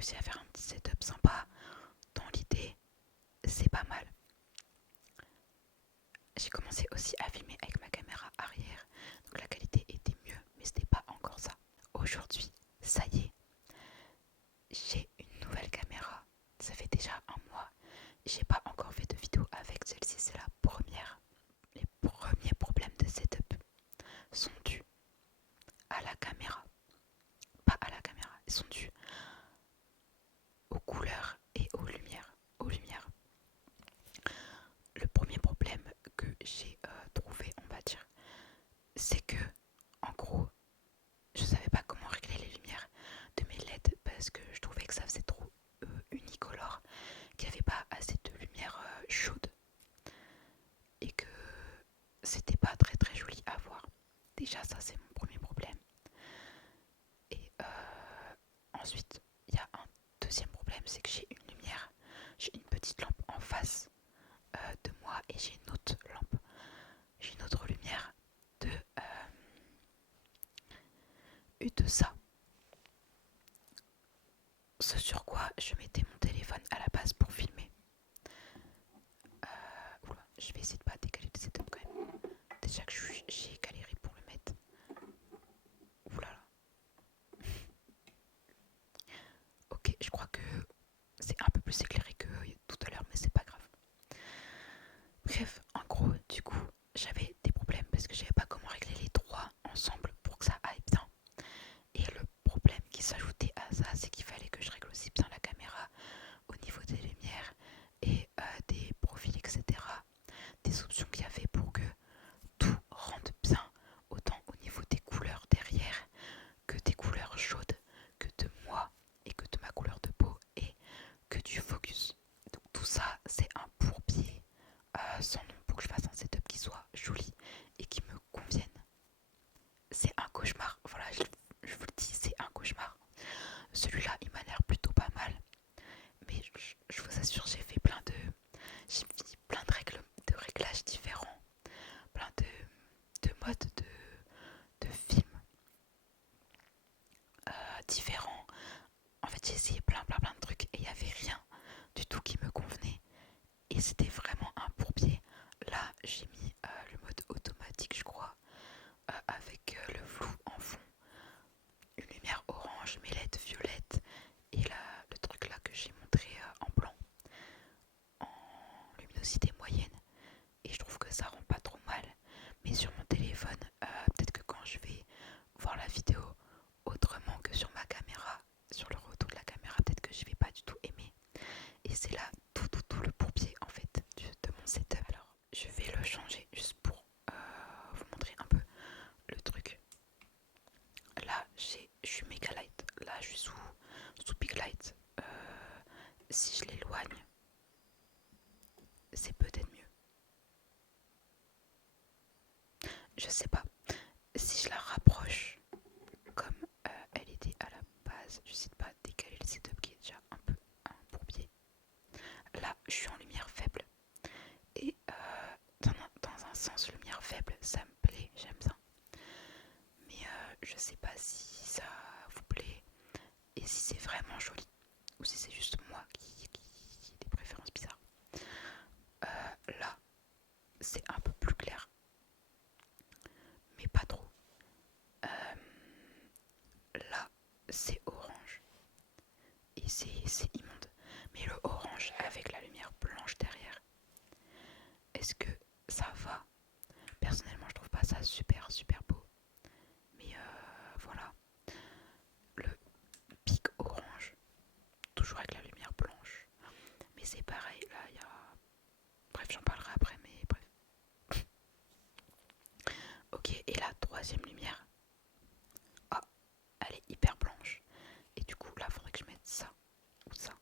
réussi à faire un petit setup sympa. Dans l'idée, c'est pas mal. J'ai commencé aussi à filmer avec ma caméra arrière, donc la qualité était mieux, mais c'était pas encore ça. Aujourd'hui, ça y est, j'ai une nouvelle caméra. Ça fait déjà un mois. J'ai pas encore fait de vidéo avec celle-ci, c'est la première. Les premiers problèmes de setup sont dus à la caméra. Pas à la caméra, ils sont dus aux couleurs et aux lumières. Le premier problème que j'ai trouvé, on va dire, c'est que, en gros, je savais pas comment régler les lumières de mes LED parce que je trouvais que ça faisait trop unicolore, qu'il n'y avait pas assez de lumière chaude et que c'était pas très très joli à voir. Déjà, ça c'est mon premier problème. Et ensuite, il y a un deuxième problème, c'est que j'ai une petite lampe en face de moi et j'ai une autre lumière de, de ça. Ce sur quoi je mettais mon téléphone à la base pour filmer. Oula, je vais essayer de pas décaler le setup quand même. Déjà que j'ai galéré pour le mettre. Oula là. Ok, je crois que c'est un peu plus éclairé que tout à l'heure, mais c'est pas grave. Bref, en gros, du coup, j'avais des problèmes parce que je savais pas comment régler les trois ensemble pour que ça aille bien. Et le problème qui s'ajoutait à ça, c'est qu'il fallait que je règle aussi bien la caméra au niveau des lumières et des profils, etc. Des options qu'il y avait pour que tout rentre bien, autant au niveau des couleurs derrière que des couleurs chaudes, que de moi et que de ma couleur de peau et que du focus. Donc tout ça, c'est un bourbier sans nom pour que je fasse un setup qui soit joli et qui me convienne. C'est un cauchemar, voilà, je vous le dis, c'est un cauchemar. Celui-là, il m'a l'air plutôt pas mal, mais je vous assure, j'ai mis plein de réglages différents, plein de modes de films différents. En fait, j'ai essayé plein de trucs et il n'y avait rien du tout qui me convenait. Et c'était vraiment un bourbier. Là, j'ai mis le mode automatique, je crois, avec le flou en fond, une lumière orange, mes LED violette et là, le truc là que j'ai montré en blanc, en luminosité moyenne. Et je trouve que ça rend pas trop mal. Mais sur mon téléphone, peut-être que quand je vais voir la vidéo autrement que sur ma caméra, sur le retour de la caméra, peut-être que je vais pas du tout aimer. Et c'est là tout le bourbier en fait de mon setup. Alors je vais le changer juste pour vous montrer un peu le truc. Là je suis méga light, là je suis sous big light. Si je l'éloigne, c'est peut-être mieux. Je sais pas. Si je la rapproche comme elle était à la base, je sais pas décaler le setup qui est déjà un peu un bourbier. Là je suis en lumière faible. Et dans un sens, lumière faible, ça me plaît, j'aime bien. Mais je sais pas si ça vous plaît et si c'est vraiment joli ou si c'est juste moi qui ai des préférences bizarres. Là, c'est un peu plus clair, mais pas trop. Là, c'est orange et c'est immonde. Mais le orange avec la lumière blanche derrière, est-ce que ça va? Personnellement, je trouve pas ça super beau. Mais voilà. Le pic orange, toujours avec la lumière blanche. Mais c'est pareil, là il y a... Bref, j'en parlerai après, mais bref. Ok, et la troisième lumière, ah, elle est hyper blanche. Et du coup, là, il faudrait que je mette ça, ou ça.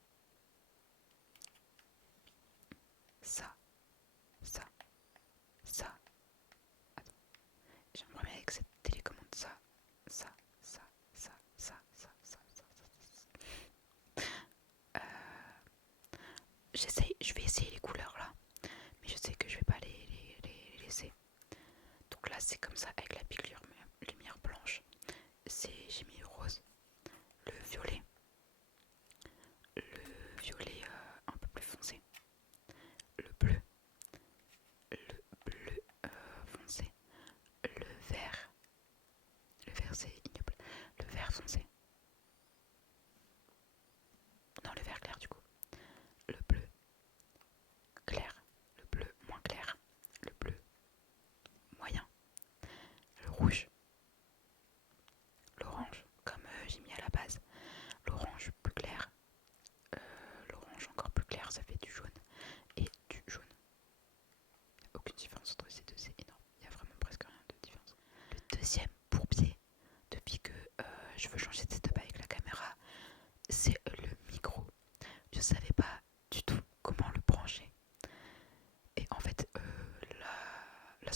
Ça, ça, ça. Attends, j'aimerais bien avec cette télécommande ça, ça, ça, ça, ça, ça, ça, ça, ça. Je vais essayer les couleurs là, mais je sais que je vais pas les laisser. Donc là c'est comme ça avec la piqûre lumière blanche. J'ai mis le rose, le violet,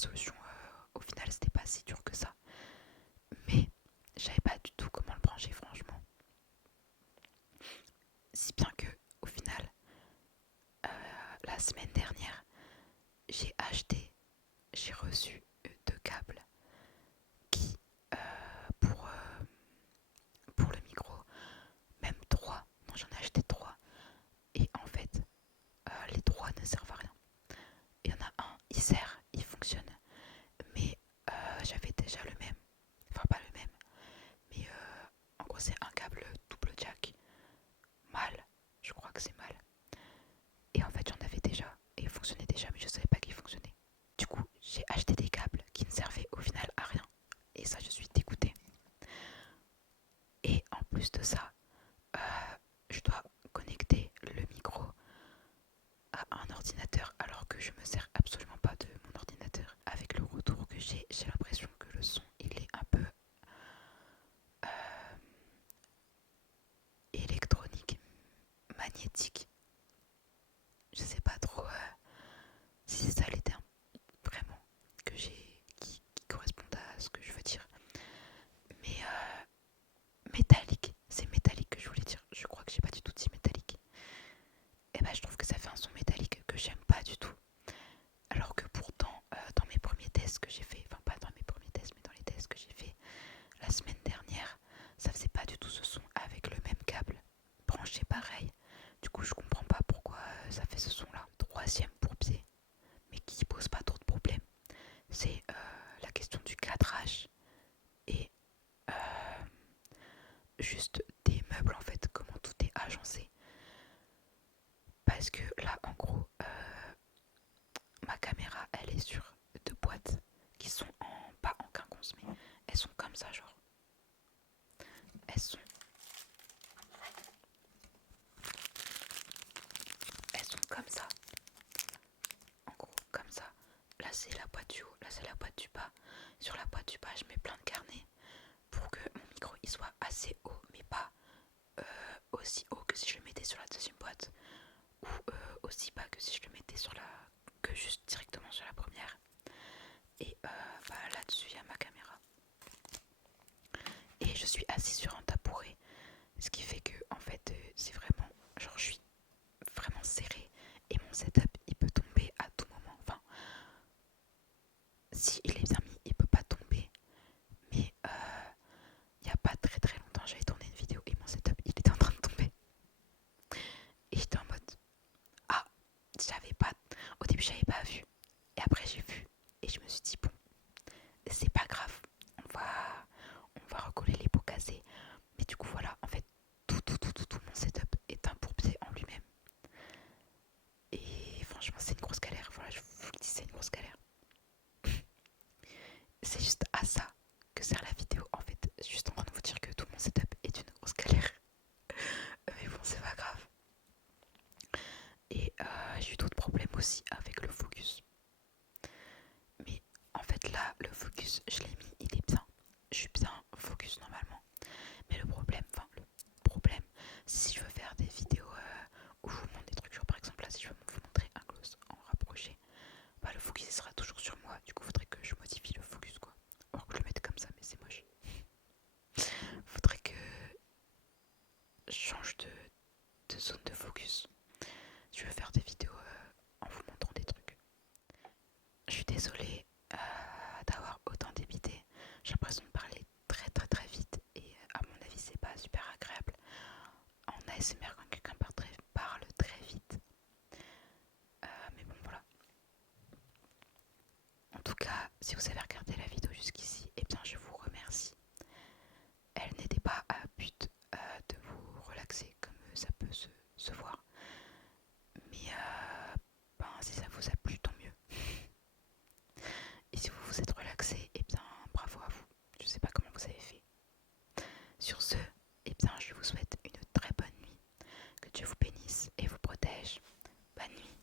solution, au final, c'était pas si dur que ça. Mais je savais pas du tout comment le brancher, franchement. Si bien que, au final, la semaine dernière, j'ai reçu 2 câbles qui, pour, pour le micro, même 3, non j'en ai acheté 3, et en fait, les 3 ne servent à rien. Il y en a un, il sert, il fonctionne, mais j'avais déjà le même, enfin pas le même, mais en gros c'est un câble double jack, mâle, je crois que c'est mâle, et en fait j'en avais déjà, et il fonctionnait déjà, mais je savais pas qu'il fonctionnait. Du coup, j'ai acheté des câbles qui ne servaient au final à rien, et ça je suis dégoûtée. Et en plus de ça, je dois connecter le micro à un ordinateur alors que je me sers absolument pas de mon ordinateur. Avec le retour que j'ai l'impression que le son il est un peu électronique, magnétique. Je sais pas trop si c'est ça les termes vraiment que qui correspondent à ce que je veux dire. Mais métallique, c'est métallique que je voulais dire. Je crois que j'ai pas du tout dit métallique. Et bah je trouve que ça fait un son métallique que j'aime pas du tout. Alors que pourtant, dans mes premiers tests que j'ai fait, enfin pas dans mes premiers tests, mais dans les tests que j'ai fait la semaine dernière, ça faisait pas du tout ce son avec le même câble, branché pareil. Du coup, je comprends pas pourquoi ça fait ce son-là. Troisième pour pied, mais qui pose pas trop de problèmes, c'est la question du cadrage et juste des meubles en fait, comment tout est agencé. Parce que là, en gros, ma caméra, elle est sur 2 boîtes qui sont pas en quinconce, mais elles sont comme ça, genre. Elles sont, elles sont comme ça. En gros, comme ça. Là, c'est la boîte du haut, là, c'est la boîte du bas. Sur la boîte du bas, je mets plein de carnets pour que mon micro il soit assez haut, mais pas aussi haut que si je le mettais sur la deuxième boîte, ou aussi bas que si je le mettais sur la, que juste directement sur la première. Et bah, là-dessus, il y a ma caméra. Et je suis assise sur un tabouret, ce qui fait que en fait, c'est vraiment, genre, je suis vraiment serrée et mon setup, il peut tomber à tout moment. Enfin, si il est bien mis, il peut pas tomber. Mais il y a pas très très longtemps, j'avais tourné une vidéo et mon setup, il était en train de tomber. Et j'étais en mode, ah, j'avais pas, au début j'avais pas vu. Et après j'ai vu et je me suis dit, bon, c'est pas grave, on va recoller les pots cassés. Mais du coup voilà, en fait, tout mon setup est un pourbier en lui-même. Et franchement, c'est une grosse galère. Voilà, je vous le dis, c'est une grosse galère. C'est juste à ça que sert la vidéo. En fait, juste en train de vous dire que tout mon setup est une grosse galère. Mais bon, c'est pas grave. Et j'ai eu d'autres problèmes aussi avec le focus. Mais en fait, là, le focus, je l'ai mis, il est bien. Je suis bien focus normalement. Mais le problème, si je veux faire des vidéos où je vous montre des trucs, genre par exemple là, si je veux vous montrer un close en rapproché, bah le focus il sera toujours sur moi. Du coup, faudrait que je modifie le focus quoi. Alors que je le mette comme ça, mais c'est moche. Faudrait que je change de zone de focus. Je vais faire des vidéos en vous montrant des trucs. Je suis désolée d'avoir autant débité. J'ai l'impression de parler très très très vite et à mon avis c'est pas super agréable en ASMR quand quelqu'un parle très vite. Mais bon voilà. En tout cas, si vous avez regardé la vidéo jusqu'ici, eh bien je vous remercie. Elle n'était pas à but de vous relaxer comme ça peut se voir. Mais ben, si ça vous a plu, tant mieux. Et si vous vous êtes relaxé, eh bien bravo à vous. Je sais pas comment vous avez fait. Sur ce, eh bien je vous souhaite une très bonne nuit. Que Dieu vous bénisse et vous protège. Bonne nuit.